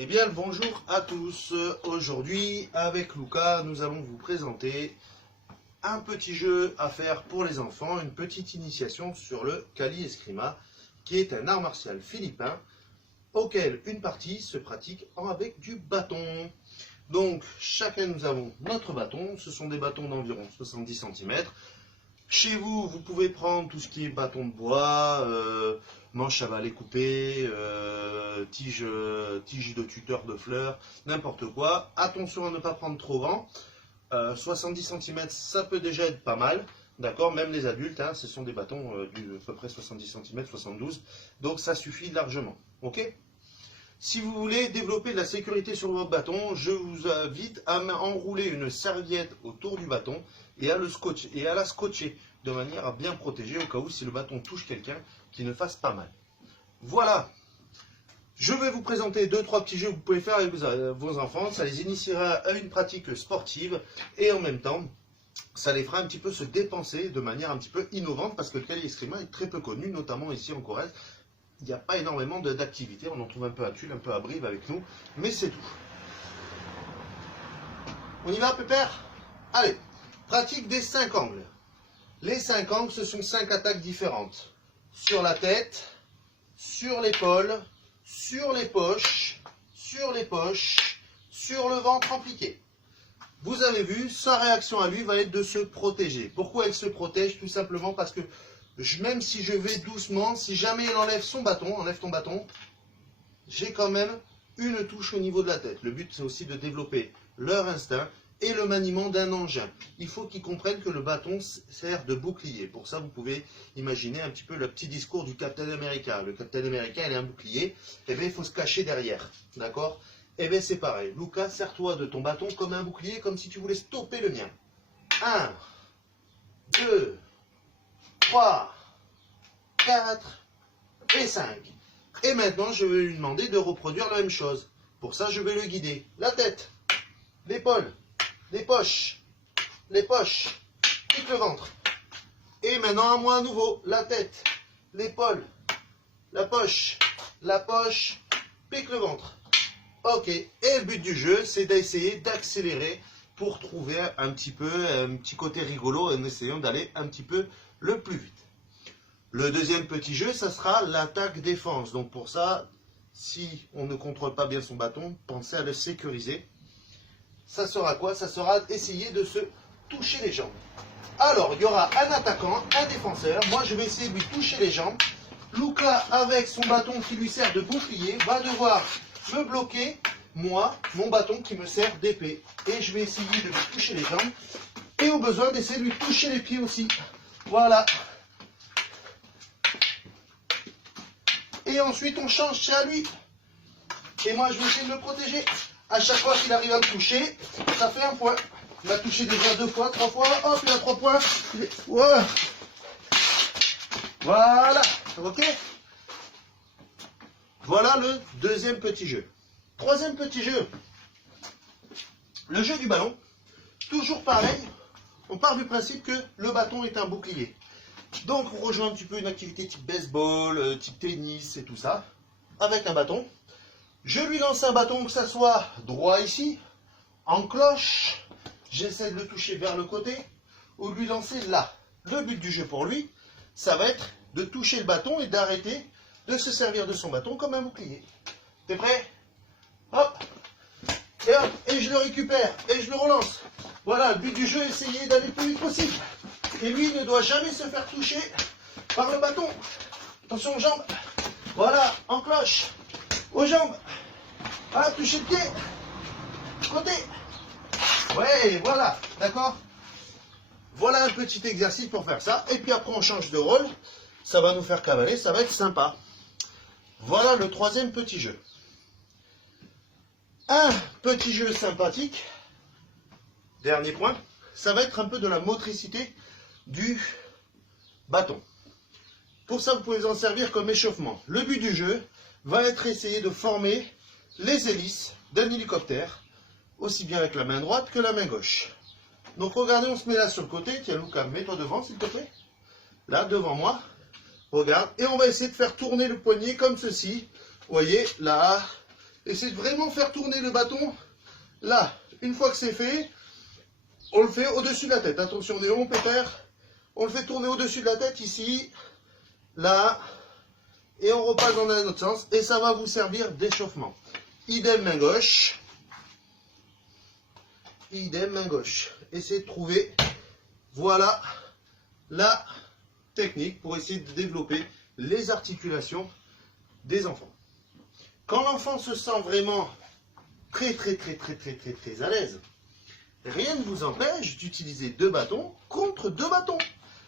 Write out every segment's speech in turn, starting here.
Eh bien, le bonjour à tous. Aujourd'hui, avec Luca, nous allons vous présenter un petit jeu à faire pour les enfants, une petite initiation sur le Kali Eskrima, qui est un art martial philippin auquel une partie se pratique avec du bâton. Donc, chacun nous avons notre bâton. Ce sont des bâtons d'environ 70 cm. Chez vous, vous pouvez prendre tout ce qui est bâton de bois, manche à balai coupée, tige de tuteur de fleurs, n'importe quoi. Attention à ne pas prendre trop grand. 70 cm, ça peut déjà être pas mal. D'accord, même les adultes, hein, ce sont des bâtons à peu près 70 cm, 72. Donc ça suffit largement. Ok ? Si vous voulez développer de la sécurité sur votre bâton, je vous invite à enrouler une serviette autour du bâton et à la scotcher de manière à bien protéger au cas où si le bâton touche quelqu'un, qu'il ne fasse pas mal. Voilà. Je vais vous présenter 2-3 petits jeux que vous pouvez faire avec vos enfants. Ça les initiera à une pratique sportive et en même temps, ça les fera un petit peu se dépenser de manière un petit peu innovante parce que le Kali Eskrima est très peu connu, notamment ici en Corrèze. Il n'y a pas énormément d'activités, on en trouve un peu à Tulle, un peu à Brive avec nous, mais c'est tout. On y va, pépère? Allez, pratique des 5 angles. Les 5 angles, ce sont 5 attaques différentes. Sur la tête, sur l'épaule, sur les poches, sur le ventre en piqué. Vous avez vu, sa réaction à lui va être de se protéger. Pourquoi il se protège? Tout simplement parce que même si je vais doucement, si jamais il enlève son bâton, enlève ton bâton, j'ai quand même une touche au niveau de la tête. Le but, c'est aussi de développer leur instinct et le maniement d'un engin. Il faut qu'ils comprennent que le bâton sert de bouclier. Pour ça, vous pouvez imaginer un petit peu le petit discours du Captain America. Le Captain America, il est un bouclier. Eh bien, il faut se cacher derrière. D'accord? Eh bien, c'est pareil. Luca, sers-toi de ton bâton comme un bouclier, comme si tu voulais stopper le mien. 1, 2, 3, 4 et 5. Et maintenant, je vais lui demander de reproduire la même chose. Pour ça, je vais le guider. La tête, l'épaule, les poches, pique le ventre. Et maintenant, à moi à nouveau. La tête, l'épaule, la poche, pique le ventre. Ok. Et le but du jeu, c'est d'essayer d'accélérer pour trouver un petit côté rigolo en essayant d'aller un petit peu le plus vite. Le deuxième petit jeu, ça sera l'attaque-défense. Donc pour ça, si on ne contrôle pas bien son bâton, pensez à le sécuriser. Ça sera quoi? Ça sera essayer de se toucher les jambes. Alors, il y aura un attaquant, un défenseur. Moi, je vais essayer de lui toucher les jambes. Luca, avec son bâton qui lui sert de bouclier, va devoir me bloquer, moi, mon bâton qui me sert d'épée. Et je vais essayer de lui toucher les jambes. Et au besoin, d'essayer de lui toucher les pieds aussi. Voilà. Et ensuite, on change, c'est à lui. Et moi, je vais essayer de le protéger. À chaque fois qu'il arrive à me toucher, ça fait un point. Il m'a touché déjà 2 fois, 3 fois. Hop, il a 3 points. Ouais. Voilà. Ok. Voilà le deuxième petit jeu. Troisième petit jeu. Le jeu du ballon. Toujours pareil. On part du principe que le bâton est un bouclier. Donc, on rejoint un petit peu une activité type baseball, type tennis et tout ça, avec un bâton. Je lui lance un bâton, que ça soit droit ici, en cloche. J'essaie de le toucher vers le côté, ou de lui lancer là. Le but du jeu pour lui, ça va être de toucher le bâton et d'arrêter de se servir de son bâton comme un bouclier. T'es prêt? Hop, et je le récupère, et je le relance. Voilà, le but du jeu, essayer d'aller le plus vite possible. Et lui ne doit jamais se faire toucher par le bâton. Attention aux jambes. Voilà, en cloche. Aux jambes. Ah, toucher le pied. Côté. Ouais, voilà. D'accord? Voilà un petit exercice pour faire ça. Et puis après, on change de rôle. Ça va nous faire cavaler. Ça va être sympa. Voilà le troisième petit jeu. Un petit jeu sympathique. Dernier point. Ça va être un peu de la motricité du bâton. Pour ça, vous pouvez en servir comme échauffement. Le but du jeu va être essayer de former les hélices d'un hélicoptère, aussi bien avec la main droite que la main gauche. Donc regardez, on se met là sur le côté. Tiens, Luca, mets-toi devant, s'il te plaît. Là, devant moi. Regarde. Et on va essayer de faire tourner le poignet comme ceci. Vous voyez, là. Et c'est de vraiment faire tourner le bâton. Là, une fois que c'est fait, on le fait au-dessus de la tête. Attention, on est rond, pépère. On le fait tourner au-dessus de la tête, ici, là. Et on repasse dans un autre sens. Et ça va vous servir d'échauffement. Idem main gauche. Idem main gauche. Essayez de trouver, voilà, la technique pour essayer de développer les articulations des enfants. Quand l'enfant se sent vraiment très à l'aise, rien ne vous empêche d'utiliser 2 bâtons contre 2 bâtons.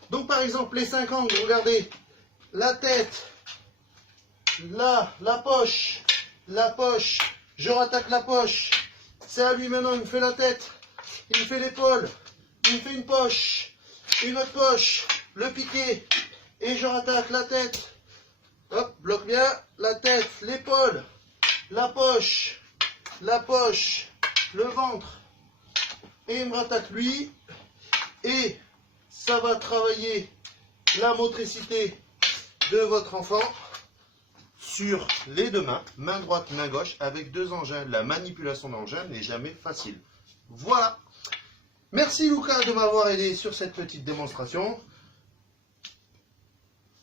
Donc par exemple les 5 angles, regardez, la tête, là, la poche, je rattaque la poche, c'est à lui maintenant, il me fait la tête, il me fait l'épaule, il me fait une poche, une autre poche, le piqué, et je rattaque la tête. Hop, bloque bien, la tête, l'épaule, la poche, le ventre, et il me rattaque lui, et ça va travailler la motricité de votre enfant sur les 2 mains, main droite, main gauche, avec 2 engins. La manipulation d'engins n'est jamais facile. Voilà. Merci Lucas de m'avoir aidé sur cette petite démonstration.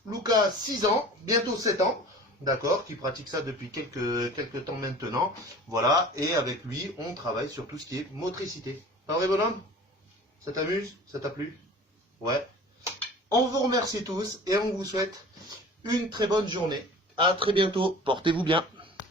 Lucas, 6 ans, bientôt 7 ans, d'accord, qui pratique ça depuis quelques temps maintenant. Voilà, et avec lui, on travaille sur tout ce qui est motricité. Pas vrai, bonhomme? Ça t'amuse? Ça t'a plu? Ouais. On vous remercie tous et on vous souhaite une très bonne journée. À très bientôt. Portez-vous bien.